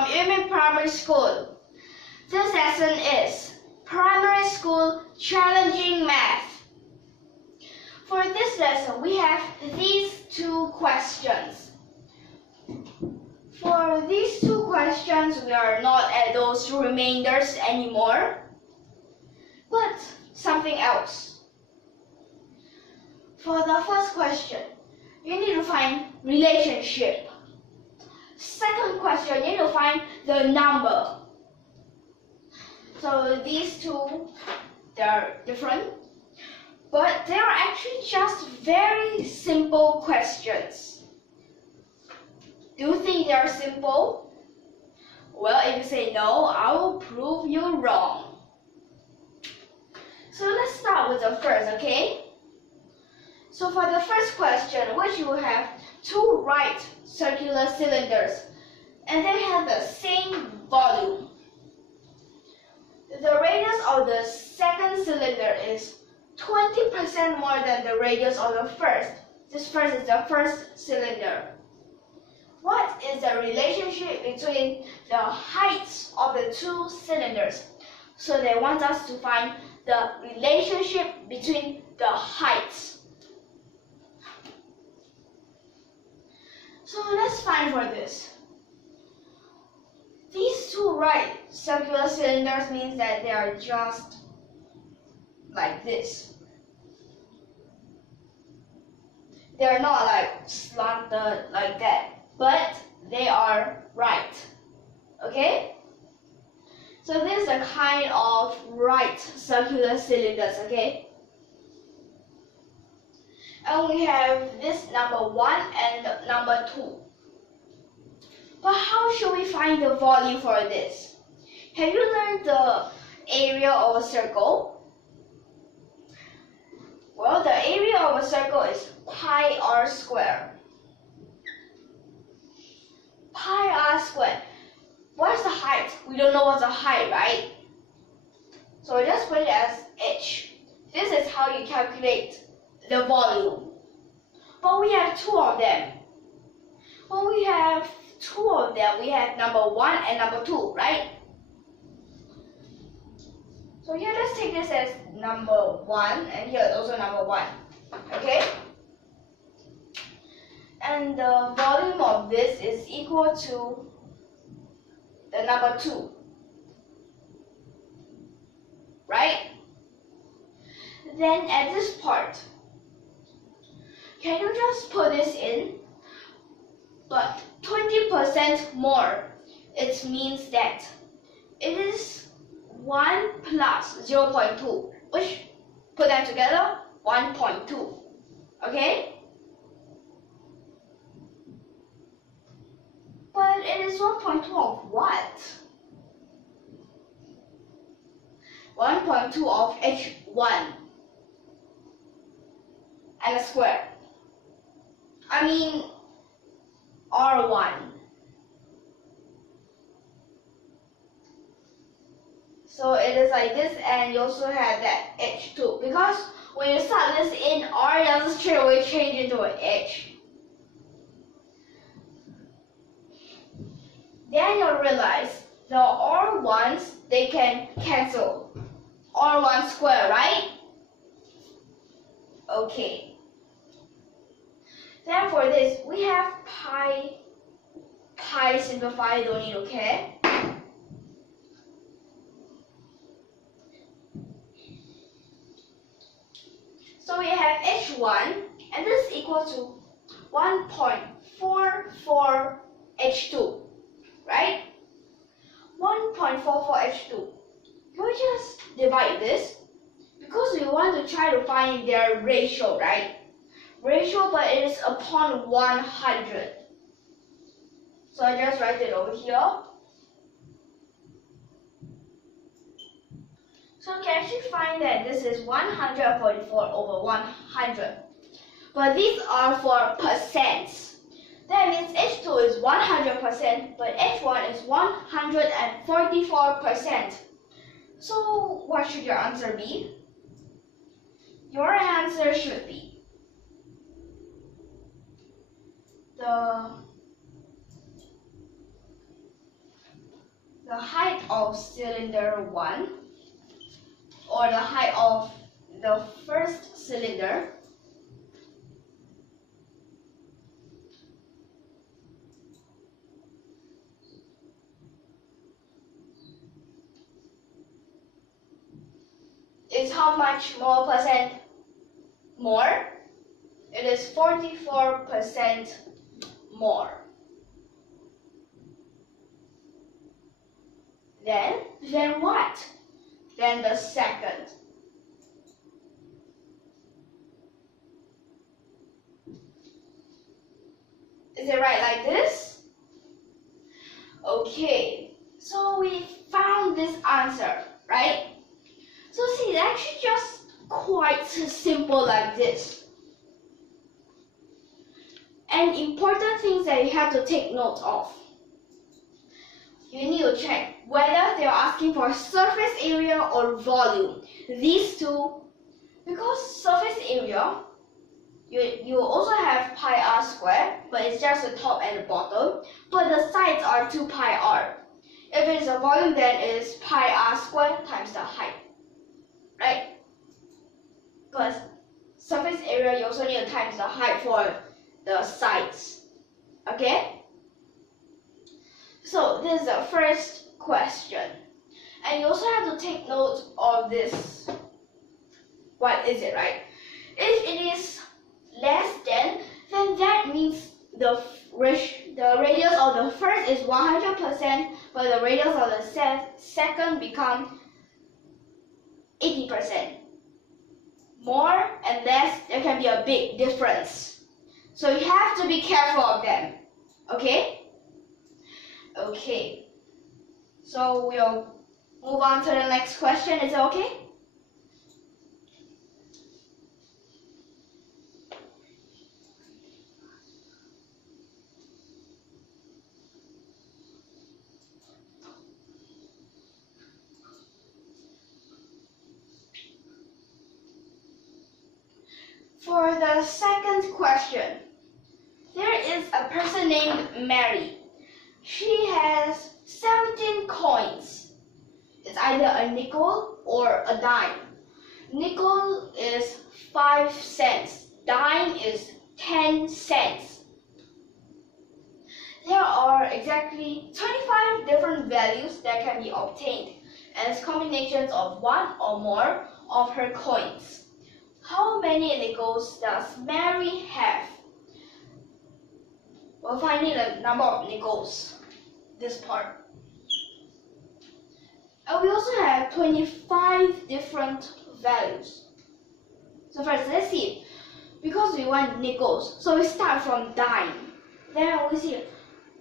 from YUMIN Primary School. This lesson is Primary School Challenging Math. For this lesson, we have these two questions. For these two questions, we are not at those remainders anymore, but something else. For the first question, you need to find relationship. Second question, you need to find the number. So these two, they're different, but they are actually just very simple questions. Do you think they are simple? Well, if you say no, I will prove you wrong. So let's start with the first, okay? So for the first question, which you have two right circular cylinders, and they have the same volume. The radius of the second cylinder is 20% more than the radius of the first. This first is the first cylinder. What is the relationship between the heights of the two cylinders? So they want us to find the relationship between the heights. So let's find for this. These two right circular cylinders means that they are just like this. They are not like slanted like that, but they are right. Okay? So this is a kind of right circular cylinders, okay? And we have this number 1 and number 2. But how should we find the volume for this? Have you learned the area of a circle? Well, the area of a circle is pi r squared. Pi r squared. What's the height? We don't know what's the height, right? So we just put it as h. This is how you calculate the volume. But we have two of them. When we have two of them, we have number 1 and number 2, right? So here, let's take this as number 1, and here also number 1, okay? And the volume of this is equal to the number 2, right? Then at this part, can you just put this in? But 20% more, it means that it is 1 plus 0.2, which put them together, 1.2, okay? But it is 1.2 of what? 1.2 of h1 and a square. I mean R1. So it is like this, and you also have that H2, because when you start this in, R doesn't straight away change into an H. Then you'll realize the R1s, they can cancel. R1 square, right? Okay. Then for this, we have pi simplified, don't need to care. So we have h1, and this is equal to 1.44 h2, right? 1.44 h2. Can we just divide this? Because we want to try to find their ratio, right? Ratio, but it is upon 100. So I just write it over here. So you can actually find that this is 144 over 100. But these are for percents. That means H2 is 100%, but H1 is 144%. So what should your answer be? Your answer should be the the height of cylinder 1 or the height of the first cylinder is how much more percent more? It is 44% more. Then what? Then the second. Is it right like this? Okay, so we found this answer, right? So see, it's actually just quite simple like this. And important things that you have to take note of. You need to check whether they are asking for surface area or volume. These two, because surface area, you also have pi r squared, but it's just the top and the bottom. But the sides are 2 pi r. If it's a volume, then it's pi r squared times the height, right? Because surface area, you also need to times the height for the sides, okay? So this is the first question. And you also have to take note of this. What is it, right? If it is less than, then that means the radius of the first is 100%, but the radius of the second become 80%. More and less, there can be a big difference. So you have to be careful of them, okay? Okay, so we'll move on to the next question. Is it okay? For the second question, there is a person named Mary. She has 17 coins. It's either a nickel or a dime. Nickel is 5 cents. Dime is 10 cents. There are exactly 25 different values that can be obtained as combinations of one or more of her coins. How many nickels does Mary have? We're finding the number of nickels, this part. And we also have 25 different values. So first, let's see. Because we want nickels, so we start from dime. Then we see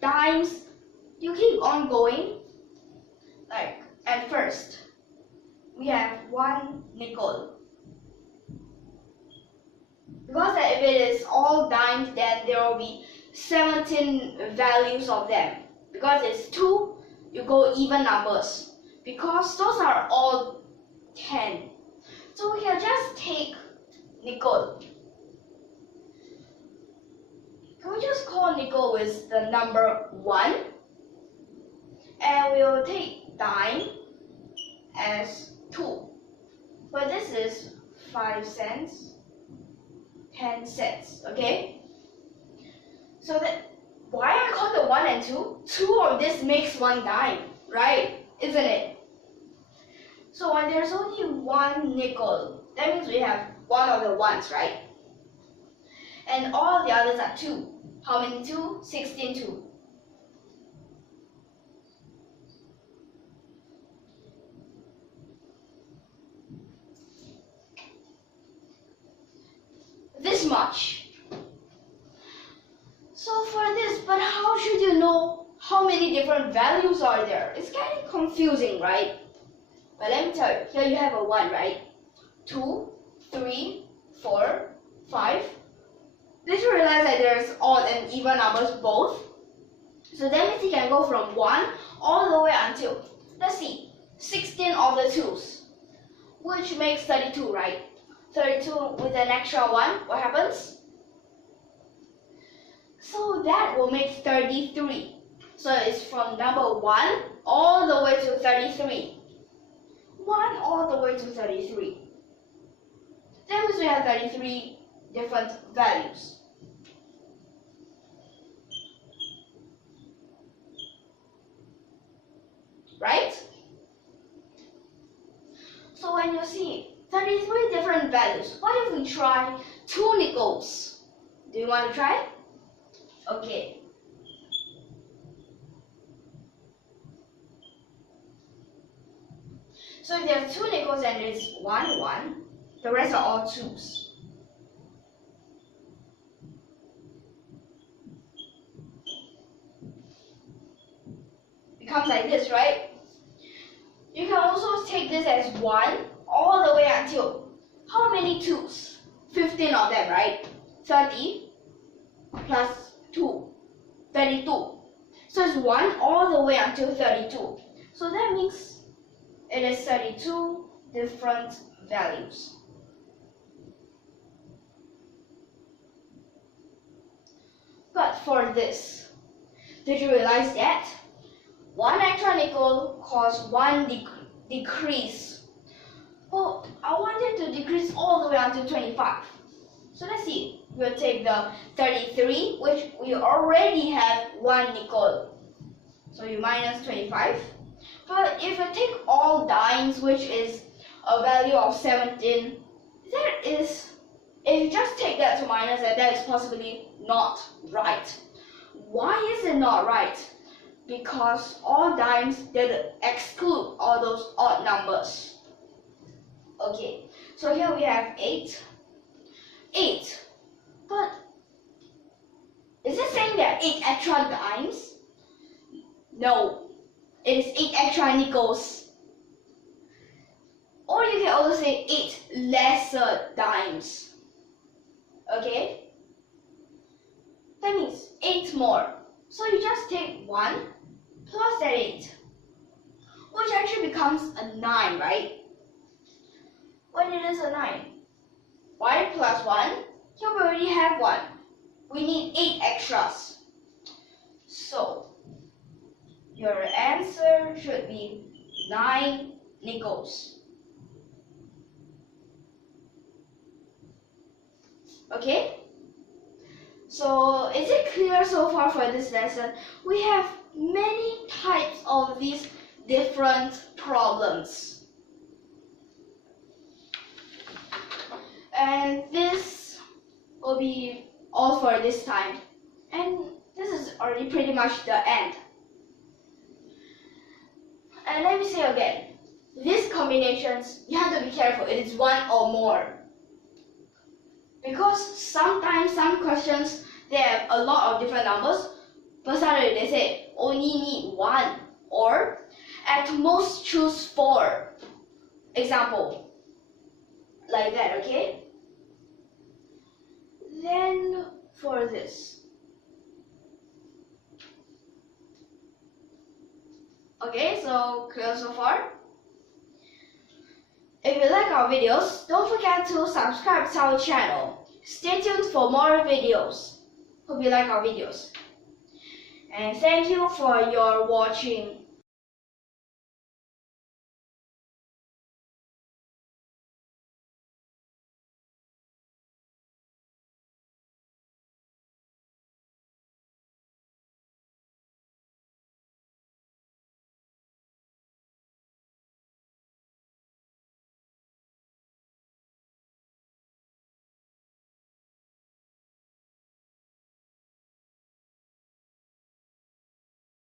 dimes, you keep on going. Like at first, we have 1 nickel. Because if it is all dimes, then there will be 17 values of them. Because it's 2, you go even numbers. Because those are all 10. So we can just take nickel. Can we just call nickel with the number 1? And we will take dime as 2. But this is 5 cents, 10 cents, okay? So that, why I call the 1 and 2? 2 of this makes 1 dime, right? Isn't it? So when there's only 1 nickel, that means we have 1 of the 1s, right? And all the others are 2. How many 2? 16 2. This much. So for this, but how should you know how many different values are there? It's kind of confusing, right? But let me tell you, here you have a 1, right? 2, 3, 4, 5. Did you realize that there's odd and even numbers both? So that means you can go from 1 all the way until, let's see, 16 of the 2s, which makes 32, right? 32 with an extra 1, what happens? So that will make 33. So it's from number 1 all the way to 33. 1 all the way to 33. That means we have 33 different values. Right? So when you see 33 different values, what if we try 2 nickels? Do you want to try? Okay. So if there's 2 nickels and there's 1 1, the rest are all 2s. Becomes like this, right? You can also take this as 1 all the way until how many 2s? 15 of them, right? 30 plus 2, 32. So it's 1 all the way until 32. So that means it is 32 different values. But for this, did you realize that 1 extra nickel caused 1 decrease? Well, I wanted to decrease all the way until 25. So let's see. We'll take the 33, which we already have 1 nickel. So you minus 25. But if you take all dimes, which is a value of 17, that is, if you just take that to minus it, that is possibly not right. Why is it not right? Because all dimes, they exclude all those odd numbers. Okay, so here we have 8. 8. But is it saying there are 8 extra dimes? No, it is 8 extra nickels. Or you can also say 8 lesser dimes. Okay? That means 8 more. So you just take 1 plus that 8, which actually becomes a 9, right? When it is a 9, 1 plus 1, here we already have 1. We need 8 extras. So your answer should be 9 nickels. Okay? So is it clear so far for this lesson? We have many types of these different problems. And this will be all for this time. And this is already pretty much the end. And let me say again, these combinations, you have to be careful. It is 1 or more. Because sometimes some questions, they have a lot of different numbers, but suddenly they say only need 1 or at most choose 4. Example, like that, okay? Then for this. Okay, so clear so far? If you like our videos, don't forget to subscribe to our channel. Stay tuned for more videos. Hope you like our videos. And thank you for your watching.